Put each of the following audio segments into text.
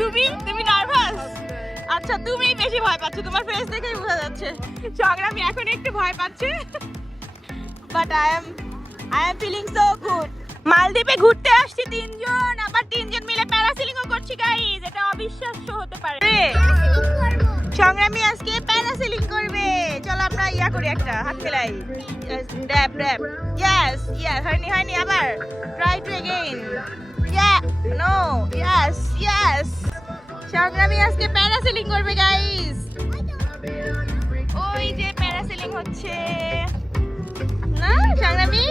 তুমি তুমি নার্ভাস? আচ্ছা তুমি বেশি ভয় পাচ্ছ, তোমার ফেস দেখেই বোঝা যাচ্ছে। সংগ্রামী এখন একটু ভয় পাচ্ছে, but I am feeling so good. মালদ্বীপে ঘুরতে আসছি তিনজন, আবার তিনজন মিলে প্যারাসেলিংও করছি গাইস, এটা অবিশ্বাস্য হতে পারে। সংগ্রামী আজকে প্যারাসেলিং করবে, চলো আমরা ইয়া করি, একটা হাত খেলাই, ড্যাব ড্যাব। ইয়েস ইয়েস, হয়নি আবার try to again. Ya no, yes yes. সংগ্রামী আজকে প্যারাসেলিং করবে গাইস, ওই যে প্যারাসেলিং হচ্ছে না। সংগ্রামী,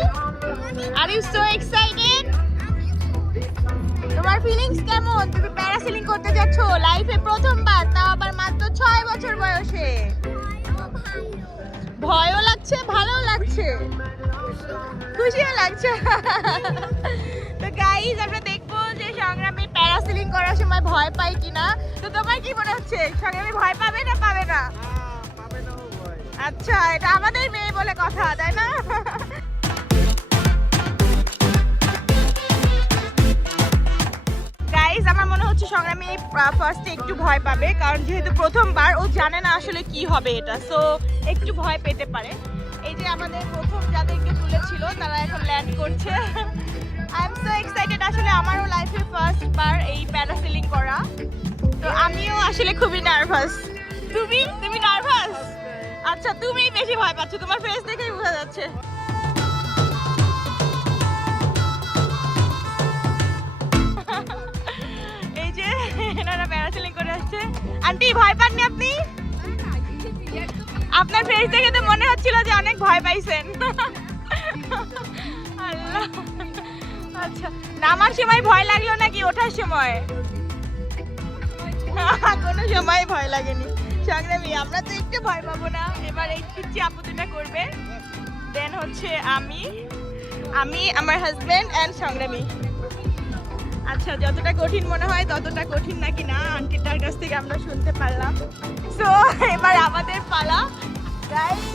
আর ইউ সো এক্সাইটেড? তোমার ফিলিংস কেমন? তুমি প্যারাসেলিং করতে যাচ্ছ লাইফে প্রথমবার, তাও আবার মাত্র 6 বছর বয়সে। ভয়ও লাগছে, ভালো লাগছে, খুশিও লাগছে। তো গাইস আমরা দেখবো যে সংগ্রামী প্যারাসেলিং করার সময় ভয় পায় কিনা। তো তোমার কি মনে হচ্ছে সংগ্রামী ভয় পাবে না পাবে না? আচ্ছা, এটা আমাদের মেয়ে বলে কথা, তাই না? গাইস আমার মনে হচ্ছে সংগ্রামী ফার্স্টে একটু ভয় পাবে, কারণ যেহেতু প্রথমবার, ও জানে না আসলে কি হবে এটা, সো একটু ভয় পেতে পারে। এই যে আমাদের প্রথম যাদেরকে তুলেছিল তারা এখন ল্যান্ড করছে। আই এম সো এক্সাইটেড, আসলে আমারও লাইফে ফার্স্ট বার এই প্যারাসেলিং করা, তো আমিও আসলে খুবই নার্ভাস। তুমি তুমি নার্ভাস? আচ্ছা তুমি বেশি ভয় পাচ্ছ, তোমার ফেস দেখেই বোঝা যাচ্ছে। এই যে এনারা প্যারাসেলিং করে আসছে। আন্টি ভয় পাননি আপনি? আপনার ফেস দেখে তো মনে হচ্ছিল যে অনেক ভয় পাইছেন। আল্লাহ, আচ্ছা নামার সময় ভয় লাগলো নাকি ওঠার সময়? কোনো সময় ভয় লাগেনি। সংগ্রামী আমরা তো একটু ভয় পাবো না। এবার এই পিচ্ছি আপত্তিটা করবে, দেন হচ্ছে আমি আমার হাজবেন্ড এন্ড সংগ্রামী। আচ্ছা যতটা কঠিন মনে হয় ততটা কঠিন নাকি না আন্টিটার কাছ থেকে আমরা শুনতে পারলাম। সো এবার আমাদের পালা। গাইস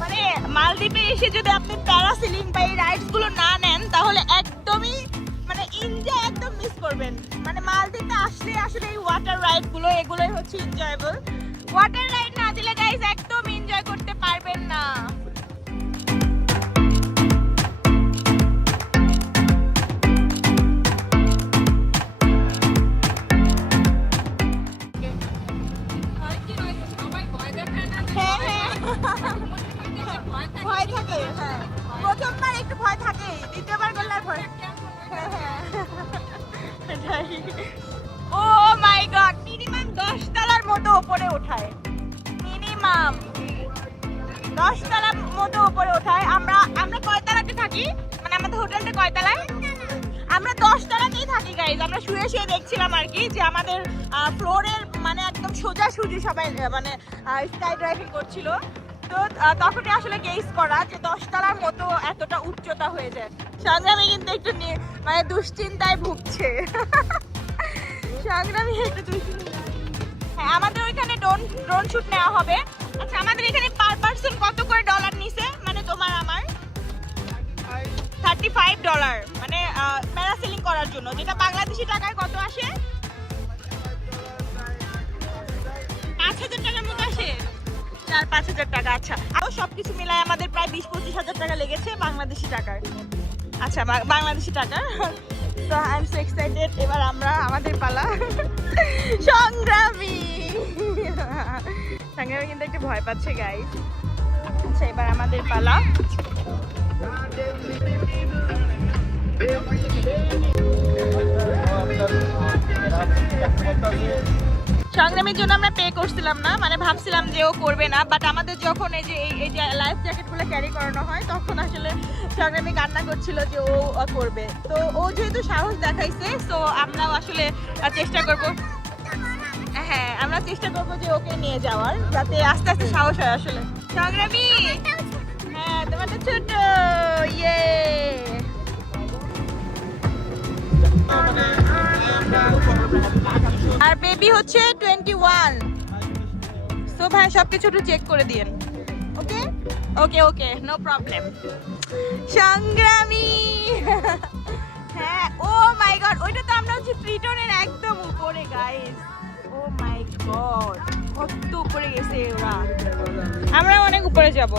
মানে মালদ্বীপে এসে যদি আপনি প্যারাসেলিং বা এই রাইডস গুলো না নেন তাহলে একদমই মানে এনজয় একদম মিস করবেন। মানে মালদ্বীপে আসলে আসলে এই ওয়াটার রাইড গুলো এগুলোই হচ্ছে এনজয়েবল। ওয়াটার রাইড না দিলে গাইস একদম এনজয় করতে পারবেন না। ভয় থাকে, হ্যাঁ প্রথমবার একটু ভয় থাকে, দ্বিতীয়বার করলে আর ভয়। ও মাই গড, মিনিমাম 10 তলার মতো উপরে ওঠায়, মিনিমাম 10 তলার মতো উপরে ওঠায়। আমরা কয় তলাতে থাকি, মানে আমাদের হোটেলটা কয় তলায়? আমরা 10 তলাতেই থাকি গাইজ। আমরা শুয়ে শুয়ে দেখছিলাম আর কি যে আমাদের ফ্লোরের মানে একদম সোজাসুজি সবাই মানে স্কাই ড্রাইভিং করছিল। তো তখনই আসলে গেস করা যে 10 তলার মতো এতটা উচ্চতা হয়ে যায়। সংগ্রামী কিন্তু একটু মানে দুশ্চিন্তায় ভুগছে। সংগ্রামী একটু দুশ্চিন্তা। হ্যাঁ আমাদের ওইখানে ড্রোন শুট নেওয়া হবে। আচ্ছা আমাদের এখানে পার পারসন কত করে ডলার নিছে, মানে তোমার আমার? $35 মানে প্যারাসেলিং করার জন্য, যেটা বাংলাদেশি টাকায় কত আসে? 5,000 টাকার মতো আসে, 4-5,000 টাকা। আচ্ছা আরো সবকিছু মিলায় আমাদের প্রায় 20-25 হাজার টাকা লেগেছে বাংলাদেশি টাকার। আচ্ছা বাংলাদেশি টাকা। তো আই এম সো এক্সাইটেড। এবার আমরা আমাদের পালা। সংগ্রামী কিন্তু একটু ভয় পাচ্ছে গাইস। আচ্ছা এবার আমাদের পালা। সংগ্রামীর জন্য আমরা পে করছিলাম না, মানে ভাবছিলাম যে ও করবে না, বাট আমাদের যখন এই যে লাইফ জ্যাকেটগুলো ক্যারি করানো হয় তখন আসলে সংগ্রামী কান্না করছিল যে ও করবে। তো ও যেহেতু সাহস দেখাইছে, তো আমরাও আসলে চেষ্টা করব, হ্যাঁ আমরা চেষ্টা করবো যে ওকে নিয়ে যাওয়ার, যাতে আস্তে আস্তে সাহস হয় আসলে। সংগ্রামী হ্যাঁ তোমারটা ছোট, ইয়ে আর বেবি হচ্ছে 21। সো ভাই সবকিছু একটু চেক করে দিয়েন। ওকে ওকে ওকে নো প্রবলেম। সংগ্রামী হ্যাঁ ও মাই গড গড, ওইটা তো আমরা হচ্ছে ট্রিটনের একদম উপরে গাইস। ও মাই গড, কত উপরে গেছে ওরা, আমরা অনেক উপরে যাব।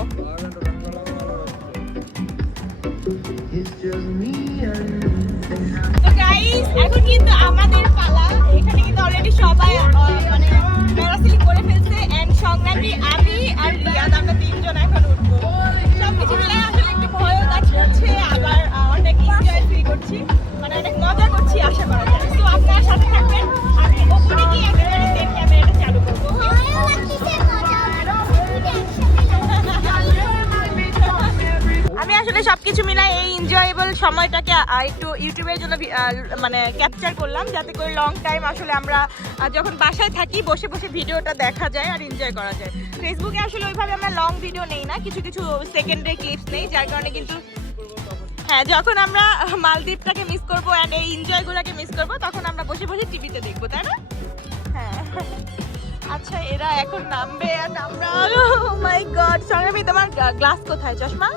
তো গাইস এখন কিন্তু আমাদের পালা। এখানে কিন্তু অলরেডি সবাই মানে প্যারাসিলিং করে ফেলছে এন্ড সংগ্রামী, আমি আর রিয়াদ আমরা তিনজন এখন উঠবো। সবকিছু মিলে আসলে একটু ভয়ও কাজ করছে, আবার অনেক এনজয় ফিল করছি, মানে অনেক মজা করছি আশা করা যায়। তো আপনারা সাথে থাকবেন, আমি ওপরে গিয়ে একেবারে সেম ক্যামেরাটা চালু করবো। আমি আসলে সবকিছু মিলাই এই এনজয়েবল সময়টাকে একটু ইউটিউবের জন্য মানে ক্যাপচার করলাম, যাতে করে লং টাইম আসলে আমরা যখন বাসায় থাকি বসে বসে ভিডিওটা দেখা যায় আর এনজয় করা যায়। ফেসবুকে আসলে ওইভাবে আমরা লং ভিডিও নেই না, কিছু কিছু সেকেন্ডের ক্লিপস নেই, যার কারণে কিন্তু হ্যাঁ যখন আমরা মালদ্বীপটাকে মিস করবো অ্যান্ড এই এনজয়গুলোকে মিস করবো তখন আমরা বসে বসে টিভিতে দেখবো, তাই না? হ্যাঁ আচ্ছা, এরা এখন নামবে আর আমরা, ও মাই গড, সংগ্রামী তোমার গ্লাস কোথায়, চশমা?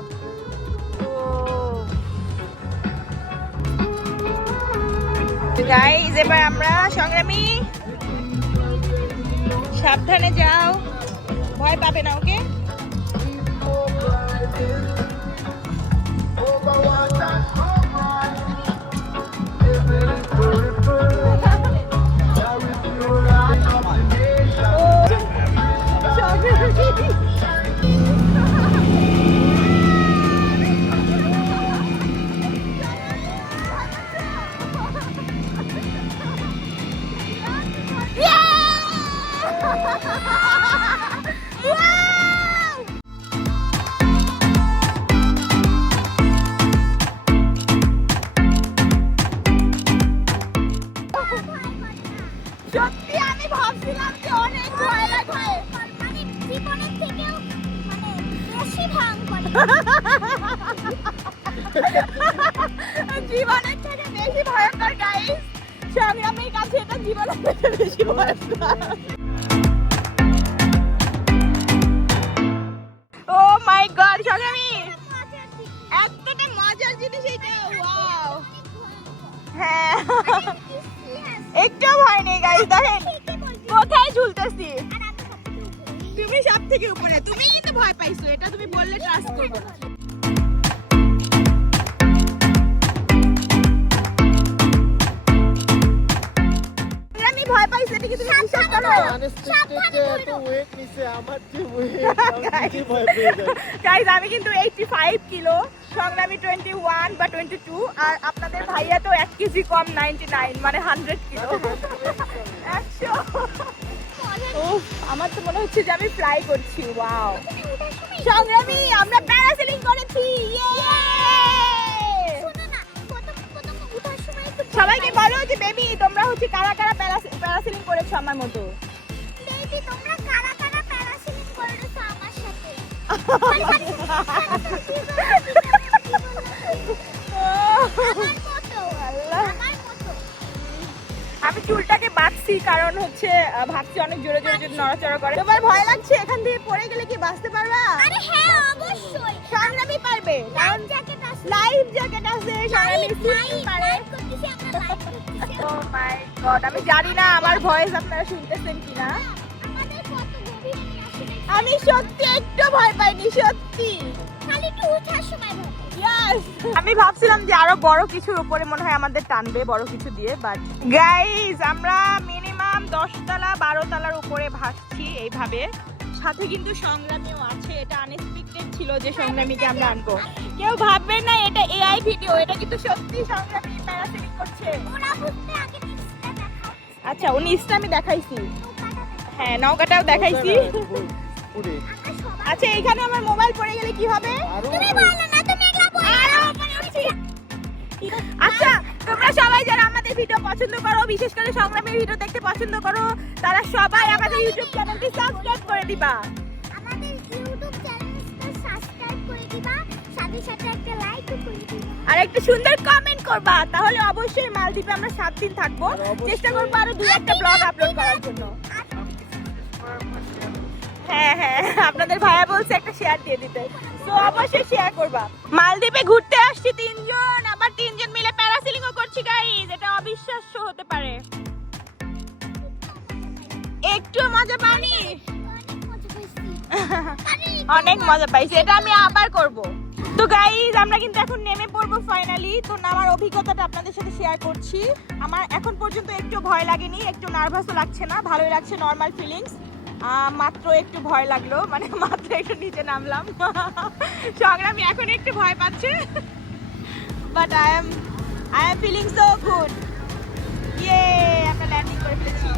গাইস এবার আমরা, সংগ্রামী সাবধানে যাও, ভয় পাবে না, ওকে? সত্যি আমি ভাবছিলাম যে অনেক ভয় লাগবে, মানে জীবনের থেকেও মানে বেশি ভয়ঙ্কর, জীবনের থেকে বেশি ভয়ঙ্কর গাইস। সংগ্রামের কাছে এটা জীবনের থেকে বেশি ভয়ঙ্কর। ও মাই গড, সংগ্রামী এতটা মজার জিনিস এটা, ওয়াও। হ্যাঁ একটু ভয় নেই গাইস, দেখেন কোথায় ঝুলতেছি। তুমি সব থেকে উপরে, তুমিই তো ভয় পাইছো, এটা তুমি বললে ট্রাস্ট করবো না। আমি ভয় পাইছি, এটা কি তুমি বিশ্বাস করো? গাইস আমি কিন্তু 85 কিলো, সংগ্রামী 21 বা 22, আর আপনাদের ভাইয়া তো 1 কেজি কম, 99 মানে 100 কিলো। 100। আমার তো মনে হচ্ছে যে আমি ফ্লাই করছি। ওয়াও সংগ্রামী, আমরা প্যারাসেলিং করেছি, সবাইকে বলো যে বেবি তোমরা হচ্ছে কারা কারা প্যারাসেলিং করেছো আমার মতো। বেবি তোমরা কারা কারা প্যারাসেলিং করেছো আমার সাথে? আমি চুলটাকে বাঁধছি কারণ হচ্ছে ভাবছি অনেক জোরে জোরে যদি নড়াচড়া করে। তোমার ভয় লাগছে এখান থেকে পড়ে গেলে কি বাঁচতে পারবা? আরে হ্যাঁ অবশ্যই, সংগ্রামী পারবে, কারণ লাইফ জ্যাকেট আছে, সংগ্রামী সুইমিং পারে। ও মাই গড, আমি জানি না আমার ভয়েস আপনারা শুনতেছেন কিনা। আমি সত্যি একটু ভয় পাইনি, সত্যি খালি একটু ওঠার সময় ভয়। আমি ভাবছিলাম যে আরো বড় কিছুর উপরে মনে হয় আমাদের টানবে, বড় কিছু দিয়ে, বাট গাইস আমরা মিনিমাম 10 তলা 12 তলার উপরে ভাসছি এইভাবে। সাথে কিন্তু সংগ্রামীও আছে, এটা আনএক্সপেক্টেড ছিল যে সংগ্রামীকে আমরা আনবো। কেউ ভাববে না এটা এআই ভিডিও, এটা কিন্তু সত্যি সংগ্রামী প্যারাসেলিং করছে। আচ্ছা ও নিচটা আমি দেখাইছি, হ্যাঁ নৌকাটাও দেখাইছি। আচ্ছা এইখানে আমার মোবাইল পড়ে গেলে কি হবে? তুমি বলো না, তুমি এগুলা বলো। আচ্ছা তোমরা সবাই যারা আমাদের ভিডিও পছন্দ করো, বিশেষ করে সংগ্রামের ভিডিও দেখতে পছন্দ করো, তারা সবাই আমাদের ইউটিউব চ্যানেলটি সাবস্ক্রাইব করে দিবা। আমাদের ইউটিউব চ্যানেলটা সাবস্ক্রাইব করে দিবা, সাথে সাথে একটা লাইক করে দিবা আর একটা সুন্দর কমেন্ট করবা। তাহলে অবশ্যই মালদ্বীপে আমরা 7 দিন থাকবো, চেষ্টা করবো আরো 2-1টা ব্লগ আপলোড করার জন্য। হ্যাঁ হ্যাঁ আপনাদের ভাইয়া বলছে একটা শেয়ার দিয়ে দিতে, তো অবশ্যই শেয়ার করবা। মালদ্বীপে ঘুরতে আসছি 3 জন, আবার 3 জন মিলে প্যারাসেলিংও করছি গাইস, এটা একটু মজা পাওনি? অনেক মজা পাইছি, এটা আমি আবার করব। তো গাইস আমরা কিন্তু এখন নেমে পড়বো ফাইনালি। তো নামার অভিজ্ঞতাটা আপনাদের সাথে শেয়ার করছি। আমার এখন পর্যন্ত একটু ভয় লাগেনি, একটু নার্ভাসও লাগছে না, ভালোই লাগছে, নর্মাল ফিলিংস। মাত্র একটু ভয় লাগলো, মানে মাত্র একটু নিচে নামলাম। সংগ্রামী এখন একটু ভয় পাচ্ছে, but I am feeling so good. ইয়ে, আমরা ল্যান্ডিং করে ফেলেছি।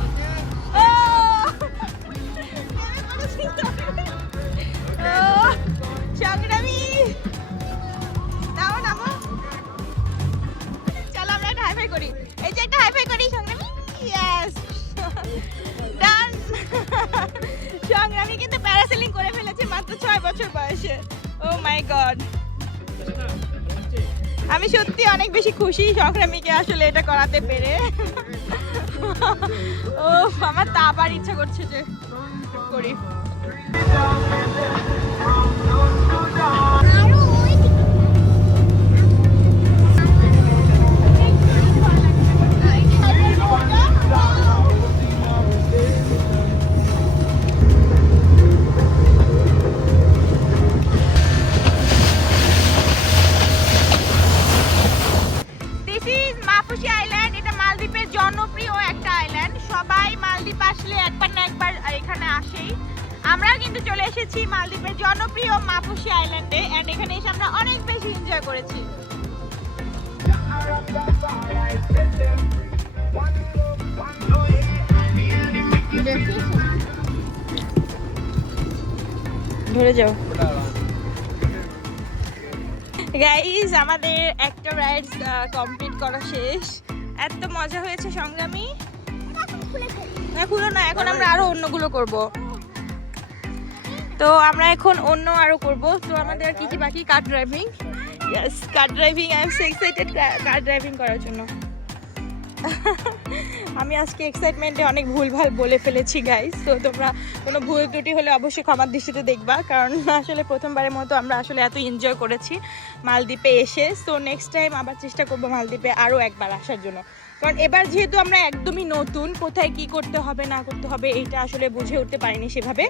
সংগ্রামী নামো নামো, চলো আমরা একটা হাইফাই করি। এই যে একটা হাইফাই করি সংগ্রামী। ইয়েস, ডান। সংগ্রামী কিন্তু প্যারাসেলিং করে ফেলেছে মাত্র 6 বছর বয়সে। ও মাই গড, আমি সত্যি অনেক বেশি খুশি সংগ্রামীকে আসলে এটা করাতে পেরে। ও আমার তা আবার ইচ্ছা করছে যে করি। জনপ্রিয় একটা আইল্যান্ড, সবাই মালদ্বীপ আসলে একবার না একবার এখানে আসেই। আমরাও কিন্তু চলে এসেছি মালদ্বীপের জনপ্রিয় মাপুসি আইল্যান্ডে, এন্ড এখানে এসে আমরা অনেক বেশি এনজয় করেছি। ধরে যাও গাইস, আমাদের একটা রাইডস কমপ্লিট করা শেষ। এত মজা হয়েছে সংগ্রামী। না খুলো না, এখন আমরা আরো অন্যগুলো করব। তো আমরা এখন অন্য আরো করব। তো আমাদের কি কি বাকি? Car driving. Yes, car driving. I am so excited car driving করার জন্য। আমি আজকে এক্সাইটমেন্টে অনেক ভুলভাল বলে ফেলেছি গাইস, তো তোমরা কোনো ভুল ত্রুটি হলে অবশ্যই ক্ষমার দৃষ্টিতে দেখবা, কারণ আসলে প্রথমবারের মতো আমরা আসলে এত এনজয় করেছি মালদ্বীপে এসে। সো নেক্সট টাইম আবার চেষ্টা করবো মালদ্বীপে আরও একবার আসার জন্য, কারণ এবার যেহেতু আমরা একদমই নতুন, কোথায় কি করতে হবে না করতে হবে এইটা আসলে বুঝে উঠতে পারিনি সেভাবে।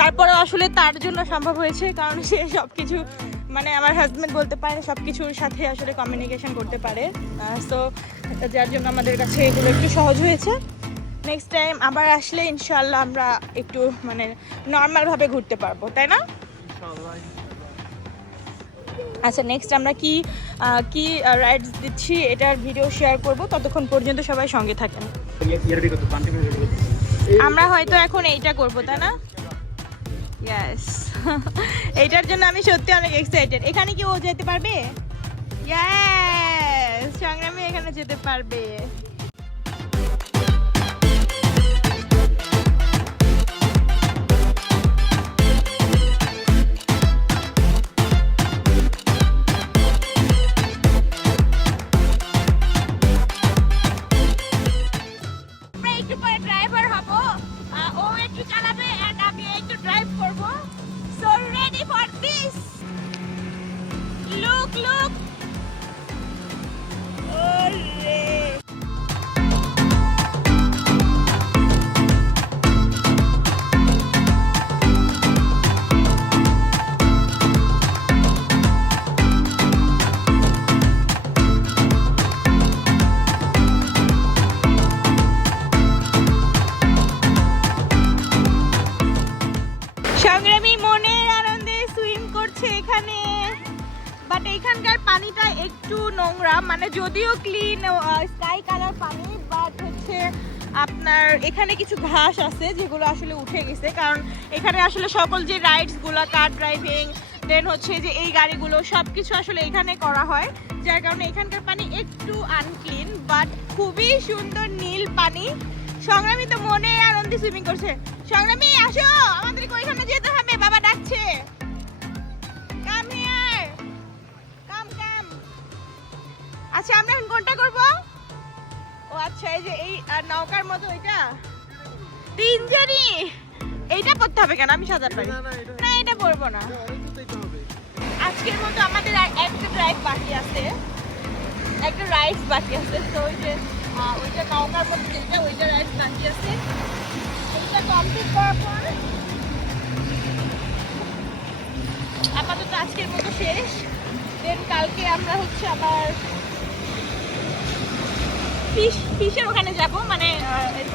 তারপরে আসলে তার জন্য সম্ভব হয়েছে, কারণ সে সব কিছু, মানে আমার হাজব্যান্ড বলতে পারে সব কিছুর সাথে আসলে কমিউনিকেশন করতে পারে। সো যার জন্য আমাদের কাছে এগুলো একটু সহজ হয়েছে। নেক্সট টাইম আবার আসলে ইনশাআল্লাহ আমরা একটু মানে নর্মালভাবে ঘুরতে পারবো, তাই না? আচ্ছা, নেক্সট আমরা কি কি রাইডস দিচ্ছি এটার ভিডিও শেয়ার করব, ততক্ষণ পর্যন্ত সবাই সঙ্গে থাকেন। আমরা হয়তো এখন এইটা করব, তাই না? ইয়েস, এইটার জন্য আমি সত্যি অনেক এক্সাইটেড। এখানে কি ও যেতে পারবে? ইয়েস, সংগ্রামী এখানে যেতে পারবে। সংগ্রামী মনের আনন্দে সুইম করছে এখানে, বাট এখানকার পানিটা একটু নোংরা, মানে যদিও ক্লিন স্কাই কালার পানি, বাট হচ্ছে আপনার এখানে কিছু ঘাস আছে যেগুলো আসলে উঠে গেছে, কারণ এখানে আসলে সকল যে রাইডসগুলো, কার ড্রাইভিং, দেন হচ্ছে যে এই গাড়িগুলো সব কিছু আসলে এখানে করা হয়, যার কারণে এখানকার পানি একটু আনক্লিন, বাট খুবই সুন্দর নীল পানি। সংগ্রামী তো মনে আনন্দে সুইমিং করছে। সংগ্রামী আসো, আমাদেরকে ওইখানে যেতে হবে, বাবা ডাকছে। কাম হিয়ার, কাম কাম। আচ্ছা আমরা এখন কোনটা করব? ও আচ্ছা, এই যে এই নৌকার মতো এটা তিনজনই, এইটা পড়তে হবে কেন? আমি সাঁতার পারি না, এটা পড়বো না। আজকের মতো আমাদের আর একটা ড্রাইভ বাকি আছে, একটা রাইডস বাকি আছে। তো ওই যে ওইটা নৌকার মতো যেটা, ওইটা রাইডস বাকি আছে। কাজটা কমপ্লিট করার পর আপাতত আজকের মতো শেষ। দেন কালকে আমরা হচ্ছে আবার ফিশের ওখানে যাব, মানে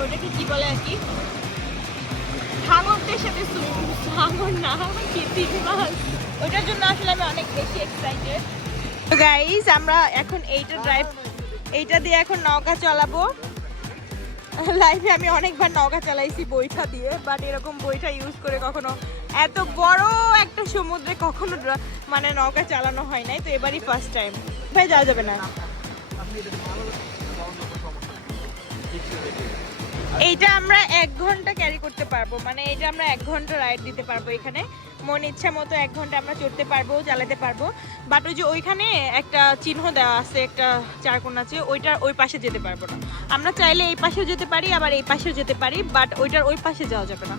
ওটাকে কি বলে আর কি, হাঙরদের সাথে হাঙর না কি মাছ, ওটার জন্য আসলে আমি অনেক বেশি এক্সাইটেড। তো গাইস আমরা এখন এইটা দিয়ে এখন নৌকা চালাবো। লাইফে আমি অনেকবার নৌকা চালাইছি বৈঠা দিয়ে, বাট এরকম বৈঠা ইউজ করে কখনো এত বড় একটা সমুদ্রে কখনো মানে নৌকা চালানো হয় নাই, তো এবারই ফার্স্ট টাইম। ভাই যাওয়া যাবে না। এইটা আমরা 1 ঘন্টা ক্যারি করতে পারবো, মানে এটা আমরা 1 ঘন্টা রাইড দিতে পারবো এখানে, মন ইচ্ছা মতো 1 ঘন্টা আমরা চড়তে পারবো, চালাতে পারবো। বাট ওই যে ওইখানে একটা চিহ্ন দেওয়া আছে, একটা চারকোনা আছে, ওইটার ওই পাশে যেতে পারবো না। আমরা চাইলে এই পাশেও যেতে পারি, আবার এই পাশেও যেতে পারি, বাট ওইটার ওই পাশে যাওয়া যাবে না।